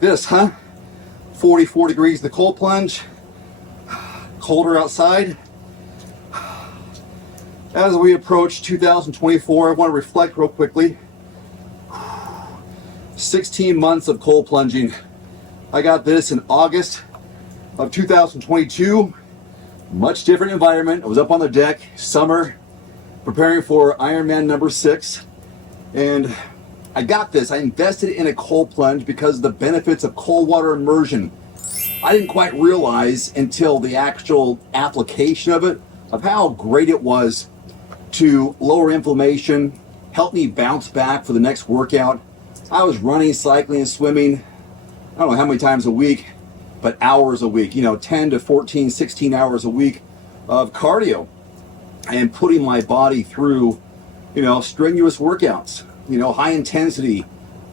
like this, huh? 44 degrees in the cold plunge, colder outside. As we approach 2024, I want to reflect real quickly. 16 months of cold plunging. I got this in August of 2022. Much different environment. I was up on the deck, summer, preparing for Ironman number 6. And I got this. I invested in a cold plunge because of the benefits of cold water immersion. I didn't quite realize until the actual application of it, of how great it was to lower inflammation, help me bounce back for the next workout. I was running, cycling, and swimming, I don't know how many times a week, but hours a week, 10 to 14, 16 hours a week of cardio and putting my body through, strenuous workouts, high intensity,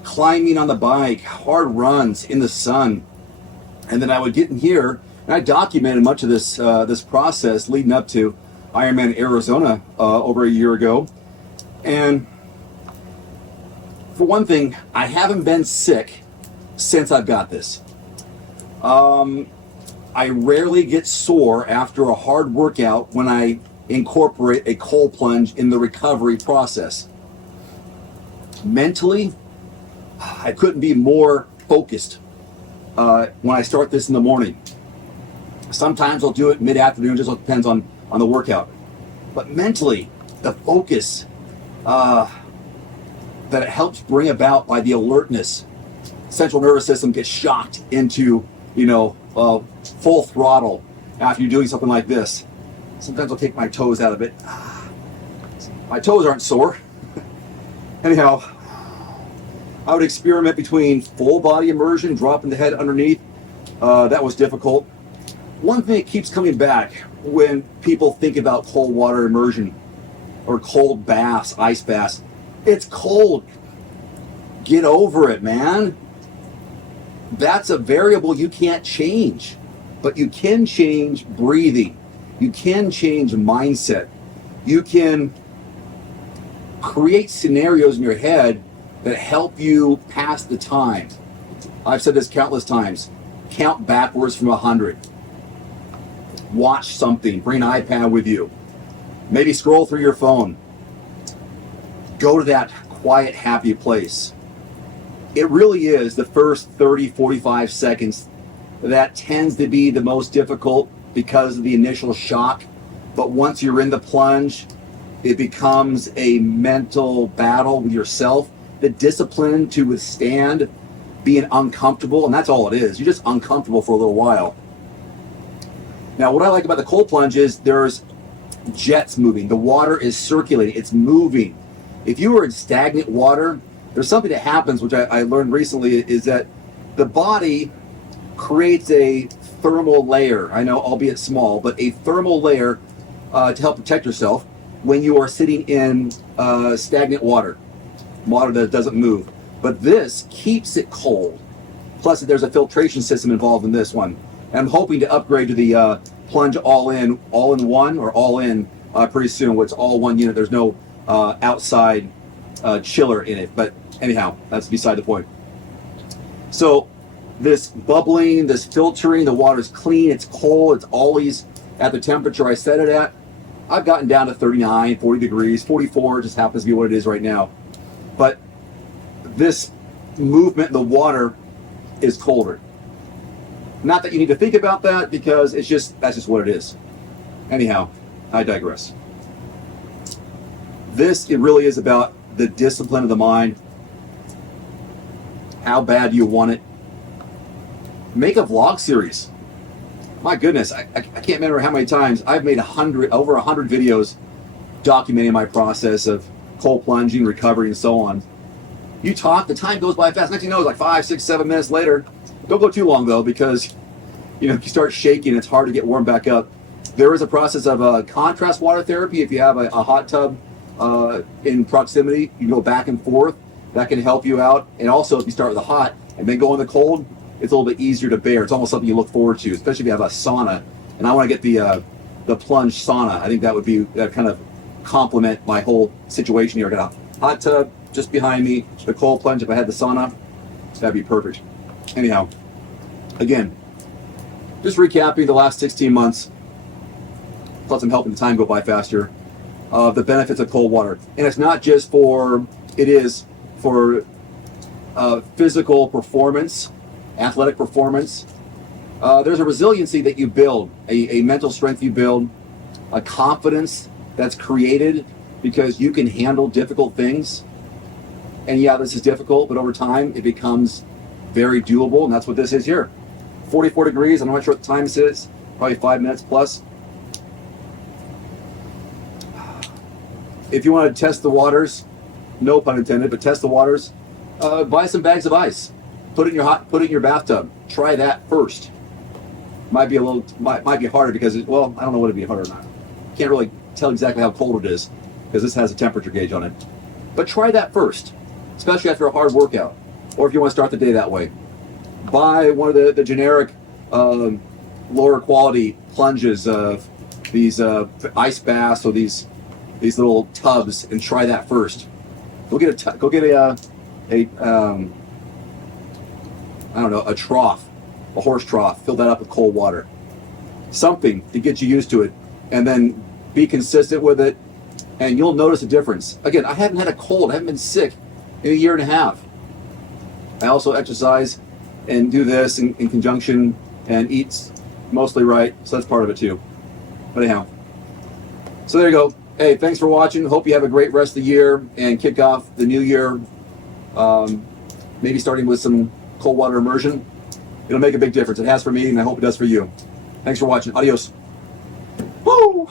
climbing on the bike, hard runs in the sun. And then I would get in here, and I documented much of this process leading up to Ironman Arizona over a year ago. And for one thing, I haven't been sick since I've got this. I rarely get sore after a hard workout when I incorporate a cold plunge in the recovery process. Mentally, I couldn't be more focused when I start this in the morning. Sometimes I'll do it mid-afternoon, just depends on the workout. But mentally, the focus that it helps bring about by the alertness, central nervous system gets shocked into, full throttle after you're doing something like this. Sometimes I'll take my toes out of it. My toes aren't sore. Anyhow, I would experiment between full body immersion, dropping the head underneath. That was difficult. One thing that keeps coming back when people think about cold water immersion or cold baths, ice baths, it's cold. Get over it, man. That's a variable you can't change, but you can change breathing. You can change mindset. You can create scenarios in your head that help you pass the time. I've said this countless times. Count backwards from 100. Watch something. Bring an iPad with you. Maybe scroll through your phone. Go to that quiet, happy place. It really is the first 30, 45 seconds that tends to be the most difficult because of the initial shock. But once you're in the plunge, it becomes a mental battle with yourself. The discipline to withstand being uncomfortable, and that's all it is. You're just uncomfortable for a little while. Now, what I like about the cold plunge is there's jets moving. The water is circulating. It's moving. If you are in stagnant water, there's something that happens, which I learned recently, is that the body creates a thermal layer. I know, albeit small, but a thermal layer to help protect yourself when you are sitting in stagnant water that doesn't move. But this keeps it cold. Plus, there's a filtration system involved in this one. And I'm hoping to upgrade to the plunge all-in one or all-in pretty soon, where it's all one unit. There's no outside chiller in it. But anyhow, that's beside the point. So this bubbling, this filtering, the water's clean, it's cold, it's always at the temperature I set it at. I've gotten down to 39, 40 degrees, 44 just happens to be what it is right now. But this movement in the water is colder. Not that you need to think about that, because that's just what it is. Anyhow, I digress. It really is about the discipline of the mind. How bad do you want it? Make a vlog series. My goodness, I can't remember how many times I've made over 100 videos documenting my process of cold plunging, recovery, and so on. You talk, the time goes by fast. Next thing you know, it's like 5, 6, 7 minutes later. Don't go too long though, because if you start shaking, it's hard to get warmed back up. There is a process of contrast water therapy. If you have a hot tub in proximity, you go back and forth. That can help you out. And also, if you start with the hot and then go in the cold, it's a little bit easier to bear. It's almost something you look forward to, especially if you have a sauna. And I want to get the plunge sauna. I think that would be kind of complement my whole situation here. I got a hot tub just behind me, the cold plunge. If I had the sauna, that'd be perfect. Anyhow, again, just recapping the last 16 months, plus I'm helping the time go by faster, of the benefits of cold water. And it's not just for, it is for physical performance, athletic performance. There's a resiliency that you build, a mental strength you build, a confidence that's created because you can handle difficult things. And yeah, this is difficult, but over time it becomes very doable, and that's what this is here. 44 degrees, I'm not sure what the time this is, probably 5 minutes plus. If you want to test the waters, no pun intended, but test the waters, buy some bags of ice. Put it in your bathtub. Try that first. Might be harder because I don't know what it'd be harder or not. Can't really tell exactly how cold it is because this has a temperature gauge on it. But try that first, especially after a hard workout, or if you want to start the day that way. Buy one of the generic lower quality plunges of these ice baths or these little tubs and try that first. Go get a trough, a horse trough. Fill that up with cold water. Something to get you used to it, and then be consistent with it, and you'll notice a difference. Again, I haven't had a cold. I haven't been sick in a year and a half. I also exercise and do this in conjunction and eat mostly right, so that's part of it too. But anyhow, so there you go. Hey, thanks for watching. Hope you have a great rest of the year and kick off the new year, maybe starting with some cold water immersion. It'll make a big difference. It has for me, and I hope it does for you. Thanks for watching. Adios. Woo!